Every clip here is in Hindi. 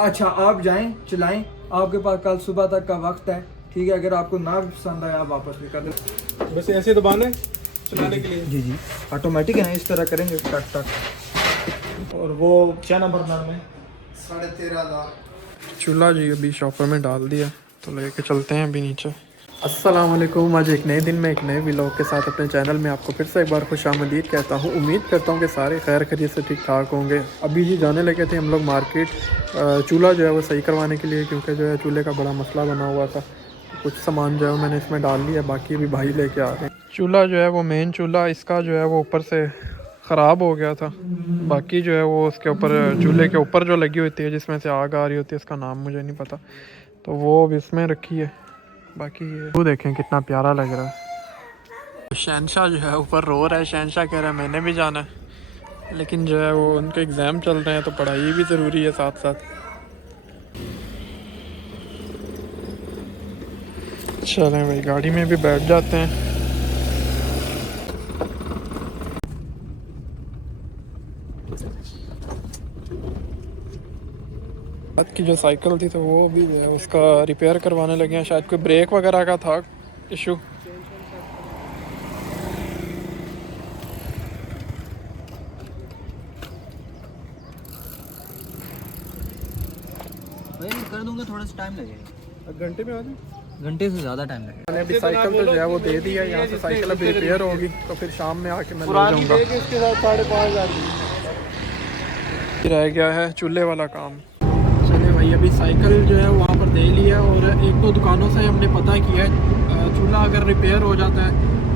अच्छा आप जाएं चलाएं, आपके पास कल सुबह तक का वक्त है, ठीक है। अगर आपको ना भी पसंद आया आप वापस भी कर दें। वैसे ऐसे दबाना है चलाने के लिए? जी जी ऑटोमेटिक है, इस तरह करेंगे टक टक। और वो क्या नंबर नाम है? 13,500। चूल्हा जी अभी शॉपर में डाल दिया, तो लेके चलते हैं अभी नीचे। अस्सलाम वालेकुम। आज एक नए दिन में एक नए व्लॉग के साथ अपने चैनल में आपको फिर से एक बार खुशामदीद कहता हूँ। उम्मीद करता हूँ कि सारे खैर खैरियत से ठीक ठाक होंगे। अभी जी जाने लगे थे हम लोग मार्केट, चूल्हा जो है वो सही करवाने के लिए, क्योंकि जो है चूल्हे का बड़ा मसला बना हुआ था। कुछ सामान जो है मैंने इसमें डाल लिया, बाकी अभी भाई लेके आ रहे हैं। चूल्हा जो है वो मेन चूल्हा इसका जो है वो ऊपर से ख़राब हो गया था। बाकी जो है वो उसके ऊपर चूल्हे के ऊपर जो लगी होती है जिसमें से आग आ रही होती है, इसका नाम मुझे नहीं पता, तो वो अब इसमें रखी है। बाकी ये वो देखें कितना प्यारा लग रहा है। शहनशाह जो है ऊपर रो रहा है, शहनशाह कह रहा है मैंने भी जाना है, लेकिन जो है वो उनके एग्ज़ाम चल रहे हैं तो पढ़ाई भी ज़रूरी है साथ साथ। चलें भाई गाड़ी में भी बैठ जाते हैं। रात की जो साइकिल थी तो वो भी है उसका रिपेयर करवाने लगे हैं, शायद कोई ब्रेक वगैरह का था इशू। कर दूंगा, थोड़ा सा टाइम लगेगा, घंटे में आ जाए, घंटे से ज़्यादा टाइम लगेगा। मैंने अभी साइकिल तो जो है वो दे दिया, यहाँ से साइकिल अभी रिपेयर होगी तो फिर शाम में आके मैं ले जाऊँगा। इसके साथ 5,500 रह गया है चूल्हे वाला काम। चले भाई अभी साइकिल जो है वहाँ पर दे लिया, और एक दो दुकानों से हमने पता किया है चूल्हा अगर रिपेयर हो जाता है,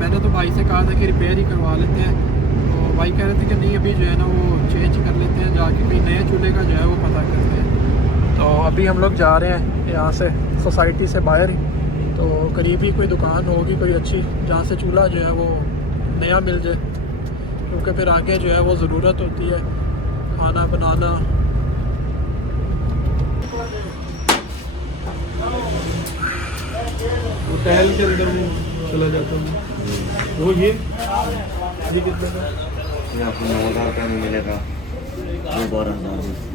मैंने तो भाई से कहा था कि रिपेयर ही करवा लेते हैं, तो भाई कह रहे थे कि नहीं अभी जो है ना वो चेंज कर लेते हैं, जाके कोई नए चूल्हे का जो है वो पता करते हैं। तो अभी हम लोग जा रहे हैं यहाँ से सोसाइटी से बाहर ही, तो करीब ही कोई दुकान होगी कोई अच्छी जहाँ से चूल्हा जो है वो नया मिल जाए, क्योंकि फिर आगे जो है वो ज़रूरत होती है खाना बनाना। होटल के अंदर में चला जाता हूँ। वो ये कितने का? ये आपको 9,000 का मिलेगा, वो 12,000।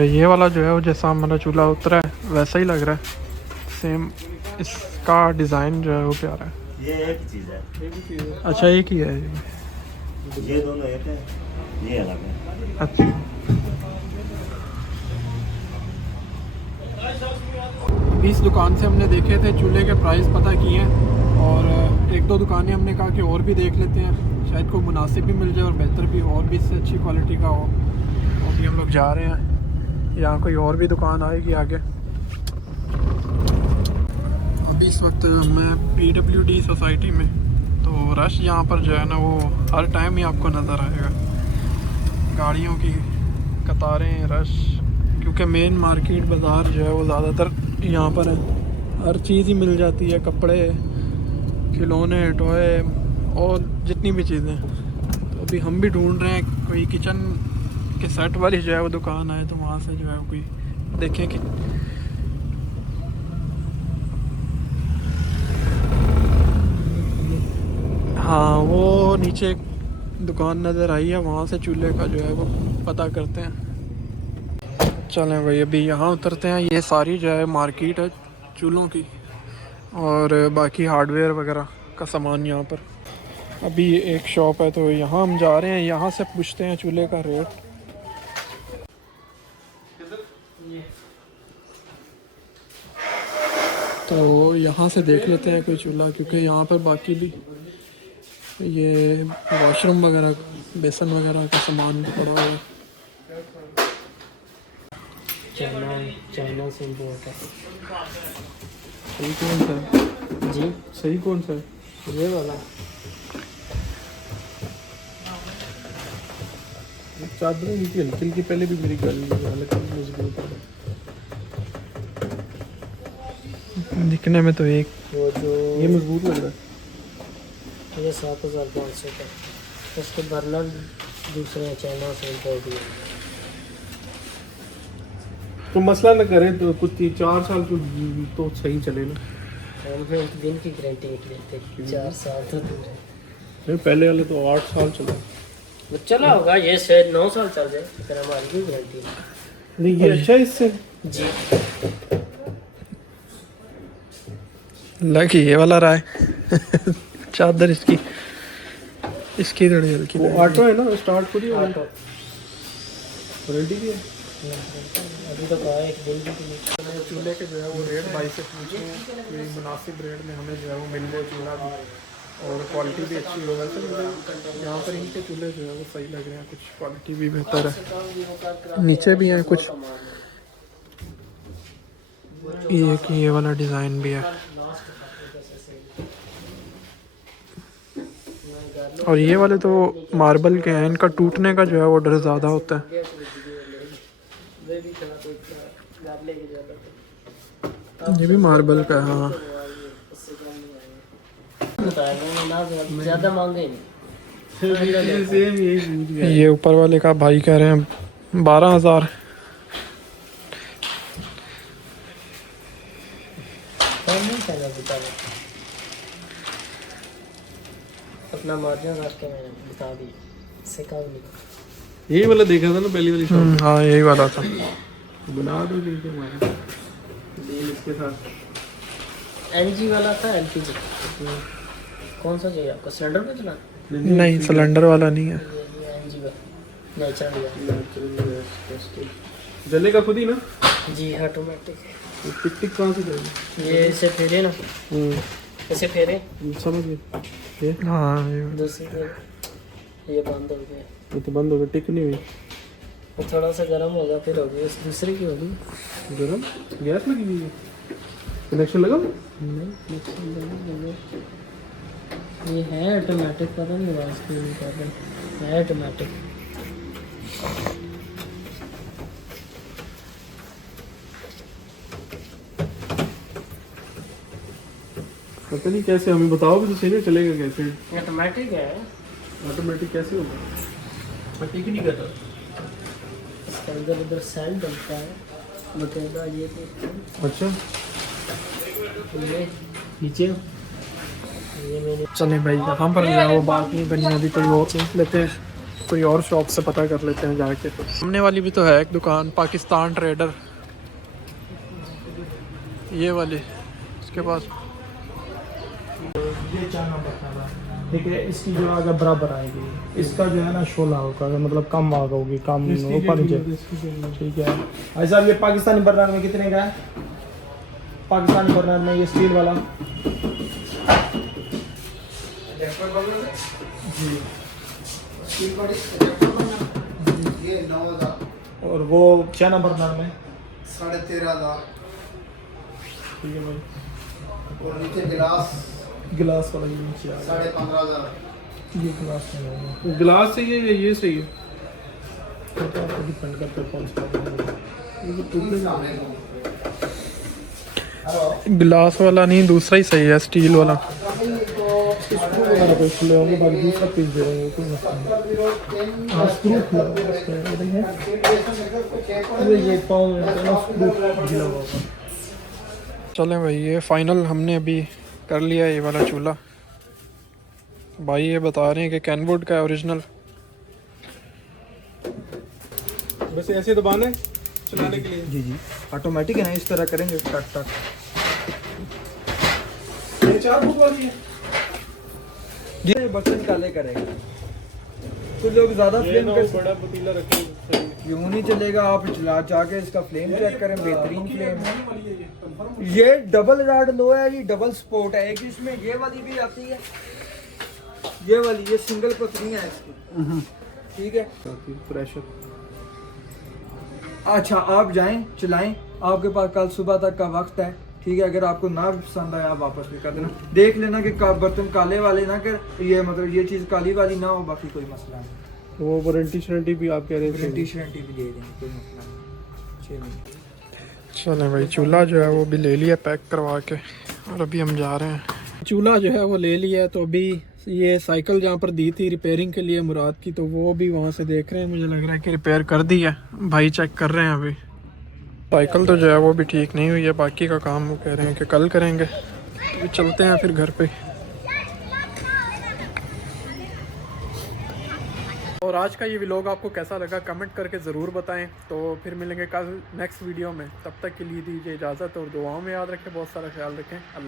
ये वाला जो है वो जैसा हमारा चूल्हा उतरा है वैसा ही लग रहा है सेम, इसका डिज़ाइन जो है वो प्यारा है। ये एक चीज़ है। अच्छा एक ही है ये दोनों एक है, ये अलग है। अच्छा इस दुकान से हमने देखे थे चूल्हे के प्राइस पता किए हैं, और एक दो दुकानें हमने कहा कि और भी देख लेते हैं, शायद कोई मुनासिब भी मिल जाए और बेहतर भी और भी इससे अच्छी क्वालिटी का हो। तो अभी हम लोग जा रहे हैं, यहाँ कोई और भी दुकान आएगी आगे। अभी इस वक्त मैं PWD सोसाइटी में, तो रश यहाँ पर जो है ना वो हर टाइम ही आपको नज़र आएगा, गाड़ियों की कतारें, रश, क्योंकि मेन मार्केट बाज़ार जो है वो ज़्यादातर यहाँ पर है, हर चीज़ ही मिल जाती है, कपड़े, खिलौने, टॉय और जितनी भी चीज़ें। तो अभी हम भी ढूंढ रहे हैं कोई किचन के सेट वाली जो है वो दुकान आए, तो वहाँ से जो है कोई देखें कि हाँ वो नीचे एक दुकान नज़र आई है, वहाँ से चूल्हे का जो है वो पता करते हैं। चलें भाई अभी यहाँ उतरते हैं। ये सारी जो है मार्केट है चूल्हों की, और बाकी हार्डवेयर वगैरह का सामान यहाँ पर। अभी एक शॉप है तो यहाँ हम जा रहे हैं, यहाँ से पूछते हैं चूल्हे का रेट। तो यहाँ से देख लेते हैं कोई चूल्हा, क्योंकि यहाँ पर बाकी भी ये वॉशरूम वगैरह, बेसन वगैरह का सामान पड़ा हुआ है। चाइना से इम्पोर्ट है। सही कौन सा है जी, सही कौन सा है? ये वाला चादरें इनकी हल्की हल्की पहले भी मेरी गल मजबूत है, दिखने में तो एक वो जो ये मजबूत लग रहा है। ये 7,500 का, उसके बर्नर दूसरे हैं चाइना से इम्पोर्ट हुए। तो मसला न करे तो कुछ 4 साल तो सही चले ना। हम फिर एक दिन की गारंटी लेते, 4 साल तो दूर है। नहीं पहले वाले तो 8 साल चला। वो चला होगा ये शायद 9 साल चल जाए, फिर हमारी भी गारंटी है। नहीं ये अच्छा है इससे। जी लगी ये वाला रहा है चादर इसकी थोड़ी हल्की। वो ऑटो है ना, स्टार्ट खुद ही होगा। ऑटो वारंटी भी है। अभी तो कहा एक दिन भी नहीं। चूल्हे के जो है वो रेट भाई से पूछे कोई मुनासिब रेट में हमें जो है वो मिल जाए चूल्हा भी, और क्वालिटी भी अच्छी हो। वैसे मुझे यहाँ पर इनके चूल्हे जो है वो सही लग रहे हैं, कुछ क्वालिटी भी बेहतर है। नीचे भी हैं कुछ, ये वाला डिज़ाइन भी है। और ये वाले तो मार्बल के हैं, इनका टूटने का जो है वो डर ज़्यादा होता है। ये भी मार्बल का है। हाँ ज्यादा महंगे नहीं। ये ऊपर वाले का भाई कह रहे हैं 12,000। अपना मार्जिन रख के मैंने बता दी, इससे कम नहीं। यही वाला देखा था ना पहली वाली शॉप। हाँ यही वाला था। बना दो डील इसके साथ। एलजी वाला था, एलपीजी कौन सा चाहिए आपको? सिलेंडर पे चला? नहीं सिलेंडर वाला नहीं है। ये एलजी का नेचुरल गैस जलेगा खुद ही ना? जी ऑटोमेटिक। टिक टिक कहाँ से जाएगी? ये इसे फेरे ना, इसे फेरे समझ गए। हाँ दूसरी पे ये बंद हो गया। ये तो बंद हो गया, टिक नहीं हुई। वो थोड़ा सा गर्म होगा फिर होगी, इस दूसरे की होगी। गरम गैस लगी हुई है, कनेक्शन लगा? ये है ऑटोमेटिक, पता नहीं आवाज़ क्यों नहीं कर रही है। ऑटोमेटिक पता नहीं कैसे, हमें बताओ भी तो सही, नहीं चलेगा कैसे? ऑटोमेटिक है। ऑटोमेटिक कैसे होगा? टिक नहीं करता। इसके अंदर उधर सेल डलता है बकायदा। ये तो अच्छा ये नीचे ये मैंने चले भाई, यहाँ पर जो है वो बात नहीं बनी, अभी कोई और देख लेते हैं, कोई और शॉप से पता कर लेते हैं जाके। सामने वाली भी तो है एक दुकान, पाकिस्तान ट्रेडर, ये वाली, उसके पास ये 4 नंबर खाना, ठीक है। इसकी जो आगे बराबर आएगी, इसका जो है ना 16 होगा, मतलब कम आग होगी, कम ऊपर नीचे, ठीक है। भाई साहब ये पाकिस्तानी बर्नर में कितने का है? पाकिस्तानी बर्नर में ये स्टील वाला जी, ये 9,000 और वो 6 नंबर बर्नर में 13,500 ठीक है भाई। और नीचे गिलास गिलास वाला ये नीचे आ गया, 15,500 ये गिलास में होगा। गिलास सही है या ये सही है? तो आपको डिपेंड करता है कौन सा गिलास वाला नहीं, दूसरा ही सही है, स्टील वाला। स्क्रू वगैरह पे खुले होंगे, बाकी दूसरा पीस दे देंगे, कोई मसला नहीं। हाँ स्क्रू खुला होगा इसका, ये पाँव में स्क्रू ढीला होगा। चलें भाई, ये फाइनल हमने अभी कर लिया ये वाला चूल्हा। भाई ये बता रहे हैं कि कैनवुड का है ओरिजिनल। बस ऐसे दबाना है चलाने के लिए। जी जी ऑटोमेटिक है ना, इस तरह करेंगे टक टक। ये 4 फुट वाली है जी बर्तन काले करेगा तो लोग ज़्यादा फ्लेम कर बड़ा पतीला रखेंगे। यूं नहीं चलेगा। आप चला जाके इसका फ्लेम चेक करें, बेहतरीन फ्लेम है। ये डबल रॉड लो है, ये डबल स्पोर्ट है। एक इसमें ये वाली भी आती है, ये वाली, ये सिंगल पतली है इसकी, ठीक है। प्रेशर अच्छा आप जाएं चलाएं, आपके पास कल सुबह तक का वक्त है, ठीक है। अगर आपको ना भी पसंद आया आप वापस भी कर देना। देख लेना कि बर्तन काले वाले ना कर, ये मतलब ये चीज़ काली वाली ना हो, बाकी कोई मसला नहीं। वो वारंटी भी आप कह रहे थे? गारंटी भी दे देंगे, कोई मसला नहीं। 6 महीने। चलें भाई, चूल्हा जो है वो भी ले लिया पैक करवा के, और अभी हम जा रहे हैं। चूल्हा जो है वो ले लिया है, तो अभी ये साइकिल जहाँ पर दी थी रिपेयरिंग के लिए मुराद की, तो वो भी वहाँ से देख रहे हैं, मुझे लग रहा है कि रिपेयर कर दी है। भाई चेक कर रहे हैं अभी। साइकिल तो जो है वो भी ठीक नहीं हुई है, बाकी का काम वो कह रहे हैं कि कल करेंगे। तो चलते हैं फिर घर पे। और और आज का ये व्लॉग आपको कैसा लगा कमेंट करके ज़रूर बताएं। तो फिर मिलेंगे कल नेक्स्ट वीडियो में, तब तक के लिए दीजिए इजाज़त और दुआओं में याद रखें, बहुत सारा ख्याल रखें। अल्लाह।